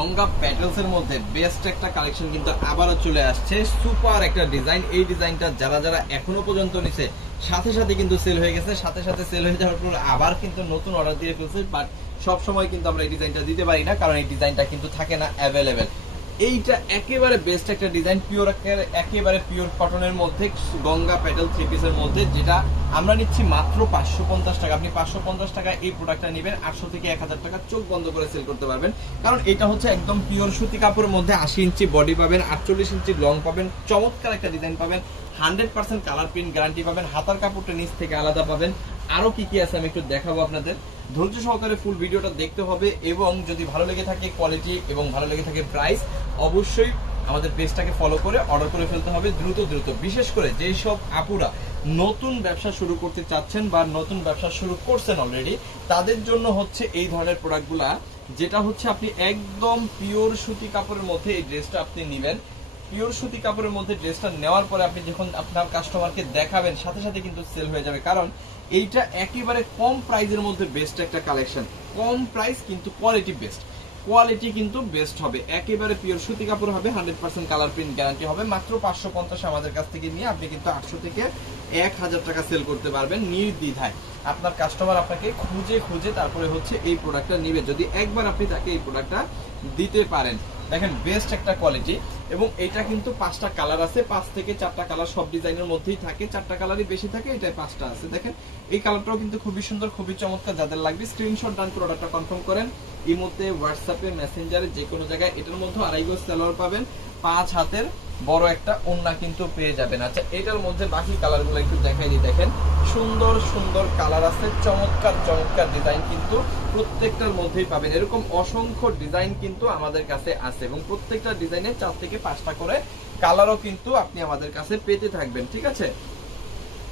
Ganga petals এর মধ্যে best একটা কালেকশন কিন্তু আবারও চলে আসছে। সুপার একটা ডিজাইন এই ডিজাইনটা যারা যারা এখনও পর্যন্ত নিছে, সাথে সাথে কিন্তু সেল হয়ে গেছে। সাথে সাথে সেল হয়ে যাওয়ার পর আবার কিন্তু নতুন অর্ডার দিয়ে ফেলছে বাট সব সময় কিন্তু আমরা এই ডিজাইনটা দিতে পারি না, কারণ এই ডিজাইনটা কিন্তু থাকে না অ্যাভেলেবেল এইটা একেবারে বেস্ট একটা ডিজাইন পিওর একেবারে পিওর কটনের মধ্যে, গঙ্গা প্যাটেল থ্রি পিসের মধ্যে, যেটা আমরা নিচ্ছি মাত্র পাঁচশো পঞ্চাশ টাকা। আপনি পাঁচশো পঞ্চাশ টাকা এই প্রোডাক্টটা নেবেন, আটশো থেকে এক হাজার টাকা চোখ বন্ধ করে সেল করতে পারবেন। কারণ এটা হচ্ছে একদম পিওর সুতি কাপড়ের মধ্যে আশি ইঞ্চি বডি পাবেন, আটচল্লিশ ইঞ্চি লং পাবেন, চমৎকার একটা ডিজাইন পাবেন hundred percent colour print guarantee পাবেন, হাতার কাপড়টা নিচ থেকে আলাদা পাবেন। আরও কি কি আছে আমি একটু দেখাবো আপনাদের। ধৈর্য সহকারে ফুল ভিডিওটা দেখতে হবে এবং যদি ভালো লেগে থাকে কোয়ালিটি এবং ভালো লেগে থাকে প্রাইস অবশ্যই আমাদের পেজটাকে ফলো করে অর্ডার করে ফেলতে হবে দ্রুত দ্রুত। বিশেষ করে যেই সব আপুরা নতুন ব্যবসা শুরু করতে চাচ্ছেন বা নতুন ব্যবসা শুরু করছেন অলরেডি তাদের জন্য হচ্ছে এই ধরনের প্রোডাক্টগুলা যেটা হচ্ছে আপনি একদম পিওর সুতি কাপড়ের মধ্যে এই ড্রেসটা আপনি নেবেন। পিওর সুতি কাপড়ের মধ্যে ড্রেসটা নেওয়ার পরে আপনি যখন আপনার কাস্টমারকে দেখাবেন, সাথে সাথে কিন্তু সেল হয়ে যাবে। কারণ এইটা একেবারে কম প্রাইসের মধ্যে বেস্ট একটা কালেকশন কম প্রাইস কিন্তু কোয়ালিটি বেস্ট কোয়ালিটি কিন্তু বেস্ট হবে। একেবারে পিওর সুতি কাপড় হবে hundred percent colour print guarantee হবে। মাত্র পাঁচশো পঞ্চাশ আমাদের কাছ থেকে নিয়ে আপনি কিন্তু আটশো থেকে এক হাজার টাকা সেল করতে পারবেন নির্দ্বিধায়। আপনার কাস্টমার আপনাকে খুঁজে খুঁজে তারপরে হচ্ছে এই প্রোডাক্টটা নিবে। যদি একবার আপনি তাকে এই প্রোডাক্টটা দিতে পারেন। দেখেন বেস্ট একটা কোয়ালিটি এবং এটা কিন্তু পাঁচটা কালার আছে। পাঁচ থেকে চারটা কালার সব ডিজাইনের মধ্যেই থাকে। চারটা কালারই বেশি থাকে, এটাই পাঁচটা আছে। দেখেন, এই কালারটাও কিন্তু খুবই সুন্দর, খুবই চমৎকার। যাদের লাগবে স্ক্রিনশট ডান অর্ডারটা কনফার্ম করেন। ইমোতে হোয়াটসঅ্যাপে মেসেঞ্জারে যে কোনো জায়গায় এটার মধ্যে আড়াই গজ সালোয়ার পাবেন। পাঁচ হাতের বড় একটা ওন্না কিন্তু পেয়ে যাবেন। আচ্ছা এটার মধ্যে বাকি কালারগুলো একটু দেখাই দিই, দেখেন। সুন্দর সুন্দর কালার আছে, চমৎকার চমৎকার ডিজাইন কিন্তু প্রত্যেকটার মধ্যেই পাবেন। এরকম অসংখ্য ডিজাইন কিন্তু আমাদের কাছে আছে এবং প্রত্যেকটা ডিজাইনে চার থেকে পাঁচটা করে কালারও কিন্তু আপনি আমাদের কাছে পেতে থাকবেন, ঠিক আছে?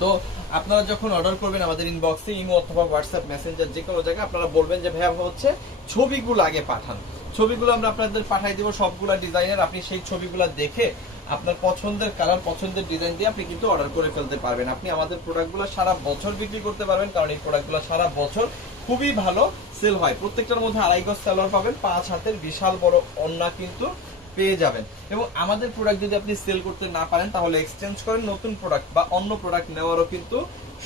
তো আপনারা যখন অর্ডার করবেন আমাদের ইনবক্সে ইমো অথবা হোয়াটসঅ্যাপ মেসেঞ্জার যে কোনো জায়গায় আপনারা বলবেন যে, ভাইয়া, হচ্ছে ছবিগুলো আগে পাঠান। ছবিগুলো আমরা আপনাদের পাঠাই দিব, সবগুলো ডিজাইনের আপনি সেই ছবিগুলো দেখে আপনার পছন্দের কালার পছন্দের ডিজাইন দিয়ে আপনি কিন্তু অর্ডার করে ফেলতে পারবেন। আপনি আমাদের প্রোডাক্টগুলো সারা বছর বিক্রি করতে পারবেন, কারণ এই প্রোডাক্টগুলো সারা বছর খুবই ভালো সেল হয়। প্রত্যেকটার মধ্যে আড়াই গজ সালোয়ার পাবেন, পাঁচ হাতের বিশাল বড় অন্যা কিন্তু পেয়ে যাবেন। এবং আমাদের প্রোডাক্ট যদি আপনি সেল করতে না পারেন, তাহলে এক্সচেঞ্জ করেন নতুন প্রোডাক্ট বা অন্য প্রোডাক্ট নেওয়ারও কিন্তু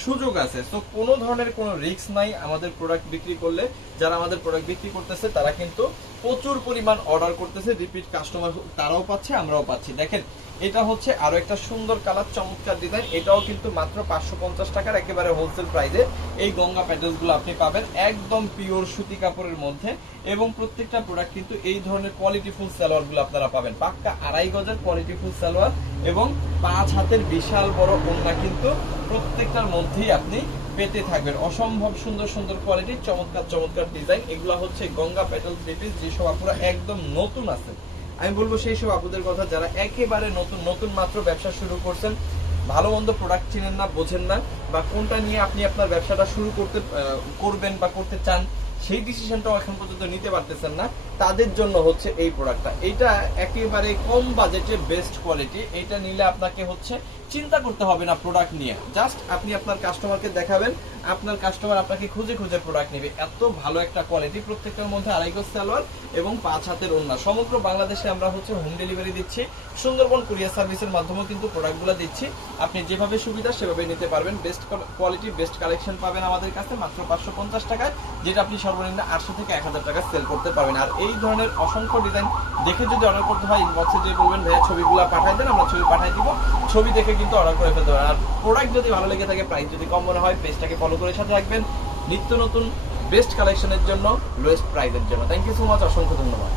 সুযোগ আছে। তো কোনো ধরনের কোনো রিস্ক নাই আমাদের প্রোডাক্ট বিক্রি করলে। যারা আমাদের প্রোডাক্ট বিক্রি করতেছে, তারা কিন্তু প্রচুর পরিমাণ অর্ডার করতেছে রিপিট কাস্টমার তারাও পাচ্ছে, আমরাও পাচ্ছি। দেখেন, এটা হচ্ছে আরও একটা সুন্দর কালার, চমৎকার ডিজাইন এটাও কিন্তু মাত্র পাঁচশো পঞ্চাশ টাকার একেবারে হোলসেল প্রাইসে এই গঙ্গা প্যাটেলসগুলো আপনি পাবেন একদম পিওর সুতি কাপড়ের মধ্যে এবং প্রত্যেকটা প্রোডাক্ট কিন্তু এই ধরনের কোয়ালিটি ফুল সালোয়ারগুলো আপনারা পাবেন। পাক্কা আড়াই গজের কোয়ালিটি ফুল সালোয়ার এবং পাঁচ হাতের বিশাল বড় ওন্না কিন্তু প্রত্যেকটার মধ্যেই আপনি পেতে থাকবেন। অসম্ভব সুন্দর সুন্দর কোয়ালিটি চমৎকার চমৎকার ডিজাইন এগুলো হচ্ছে গঙ্গা প্যাটেল থ্রি পিস যেসব আপুরা একদম নতুন আছে আমি বলব সেই সব আপুদের কথা, যারা একেবারে নতুন নতুন মাত্র ব্যবসা শুরু করছেন, ভালো মন্দ প্রোডাক্ট চিনেন না, বোঝেন না, বা কোনটা নিয়ে আপনি আপনার ব্যবসাটা শুরু করতে করবেন বা করতে চান সেই ডিসিশনটাও এখন পর্যন্ত নিতে পারতেছেন না। তাদের জন্য হচ্ছে এই প্রোডাক্টটা এইটা একেবারে কম বাজেটে বেস্ট কোয়ালিটি এইটা নিলে আপনাকে হচ্ছে চিন্তা করতে হবে না প্রোডাক্ট নিয়ে। জাস্ট আপনি আপনার কাস্টমারকে দেখাবেন। আপনার কাস্টমার আপনাকে খুঁজে খুঁজে প্রোডাক্ট নেবে। এত ভালো একটা কোয়ালিটি প্রত্যেকটার মধ্যে আড়াই গজ সালোয়ার এবং পাঁচ হাতের ওন্না সমগ্র বাংলাদেশে আমরা হচ্ছে হোম ডেলিভারি দিচ্ছি। সুন্দরবন কুরিয়ার সার্ভিসের মাধ্যমেও কিন্তু প্রোডাক্টগুলো দিচ্ছি। আপনি যেভাবে সুবিধা সেভাবে নিতে পারবেন। বেস্ট কোয়ালিটি বেস্ট কালেকশন পাবেন আমাদের কাছে মাত্র পাঁচশো পঞ্চাশ টাকায়, যেটা আপনি সর্বনিম্ন আটশো থেকে এক হাজার টাকা সেল করতে পারবেন। আর এই ধরনের অসংখ্য ডিজাইন দেখে যদি অর্ডার করতে হয় ইনবক্সে যে বলবেন, ভাইয়া, ছবিগুলো পাঠাই দেন, আমরা ছবি পাঠাই দিব। ছবি দেখে কিন্তু অর্ডার করে ফেলতে পারেন। আর প্রোডাক্ট যদি ভালো লেগে থাকে প্রাইস যদি কম মনে হয় পেজটাকে ফলো করে সাথে রাখবেন নিত্য নতুন বেস্ট কালেকশনের জন্য লোয়েস্ট প্রাইসের জন্য। থ্যাংক ইউ সো মাচ অসংখ্য ধন্যবাদ।